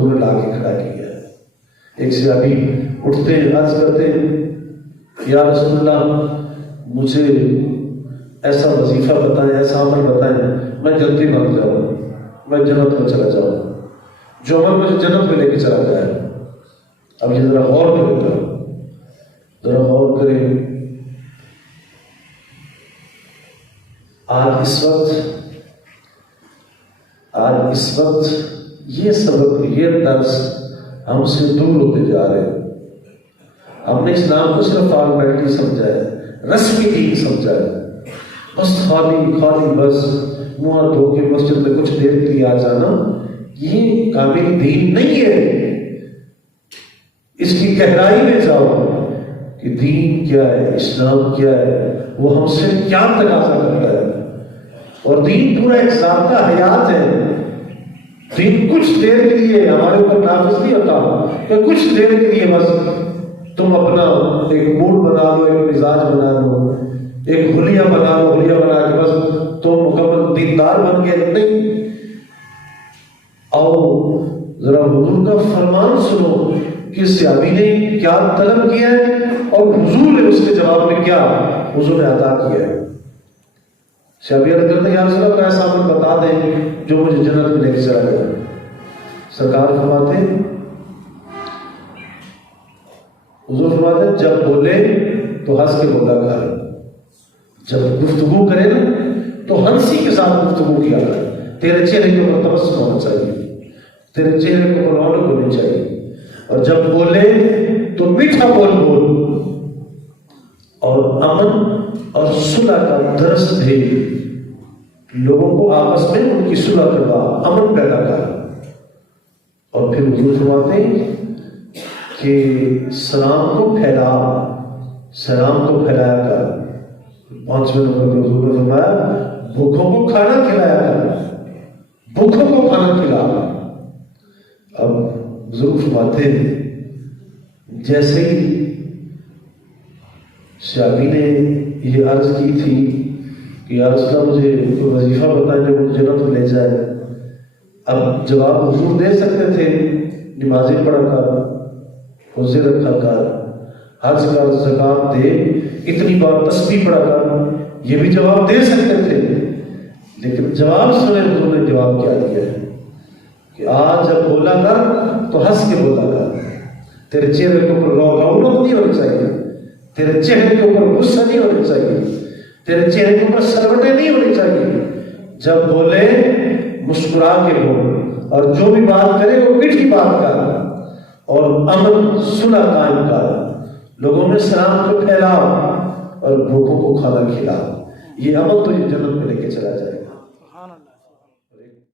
حضور نے لا کے کھڑا کیا ہے۔ ایک صحابی اٹھتے عرض کرتے یا رسول اللہ مجھے ایسا وظیفہ بتائیں، ایسا عمل بتائیں میں جلدی بن جاؤں، میں جنت میں چلا جاؤں، جو عمل مجھے جنت میں لے کے چلا جائے۔ اب یہ ذرا غور کرے گا، ذرا غور کریں۔ آج اس وقت یہ سبق، یہ درس ہم سے دور ہوتے جا رہے ہیں۔ ہم نے اسلام کو صرف فارمیلٹی سمجھا ہے، رسمی دین سمجھا ہے، بس خالی بس منہ دھو کے مسجد میں کچھ دیر کے لیے آ جانا، یہ کامل دین نہیں ہے۔ اس کی گہرائی میں جاؤ کہ دین کیا ہے، اسلام کیا ہے، وہ ہم سے کیا تقاضا کرتا ہے۔ اور دین پورا ایک ذاتہ حیات ہے۔ دین کچھ دیر کے لیے ہمارے اوپر نافذ نہیں ہوتا کہ کچھ دیر کے لیے بس تم اپنا ایک موڈ بنا لو، ایک مزاج بنا لو، ایک حلیہ بنا لو، حلیہ بنا کے بس تم مکمل دیندار بن گئے۔ نہیں، آؤ ذرا حضور کا فرمان سنو کہ صحابی نے کیا طلب کیا ہے اور حضور نے اس کے جواب میں کیا حضور نے عطا کیا ہے۔ صحابی عرض کرتے ہیں یا رسول اللہ ایسا عمل بتا دیں جو مجھے جنت میں لے کے چلا گیا۔ سرکار فرماتے ہیں، حضور فرماتے ہیں جب بولے تو ہنس کے بولا کر، جب گفتگو کرے نا تو ہنسی کے ساتھ گفتگو کیا کر۔ تیرے چہرے کے اوپر تبسم ہونا چاہیے، تیرے چہرے کے اوپر رونق ہونی چاہیے، اور جب بولے تو میٹھا بول اور امن اور صلح کا درس دے، لوگوں کو آپس میں ان کی صلح کروا، امن پیدا کر۔ اور پھر حضور فرماتے ہیں کہ سلام کو پھیلایا کر۔ 5ویں نمبر پہ حضور نے فرمایا بھوکھوں کو کھانا کھلایا کر، بھوکھوں کو کھانا کھلا۔ اب حضور فرماتے ہیں جیسے ہی صحابی نے یہ عرض کی تھی کہ یا رسول اللہ مجھے کوئی وظیفہ بتائیں جو مجھے جنت میں لے جائے، اب جواب حضور دے سکتے تھے نمازیں پڑھا کر، روزے رکھا کر، حج کر، زکات دے، اتنی بار تسبیح پڑھا کر، یہ بھی جواب دے سکتے تھے، لیکن جواب سنے حضور نے جواب کیا دیا ہے کہ آج جب بولا کر تو ہنس کے بولا کر، تیرے چہرے کے اوپر رونق نہیں ہونی چاہیے، تیرے چہرے کے اوپر غصہ نہیں ہونا چاہیے، تیرے چہرے کے اوپر سروٹیں نہیں ہونی چاہیے۔ جب بولے مسکرا کے بول، اور جو بھی بات کرے وہ میٹھی بات کر، اور امن صلح قائم کر، لوگوں میں سلام کو پھیلاؤ اور بھوکوں کو کھانا کھلاؤ۔ یہ عمل تو یہ جنت میں لے کے چلا جائے گا۔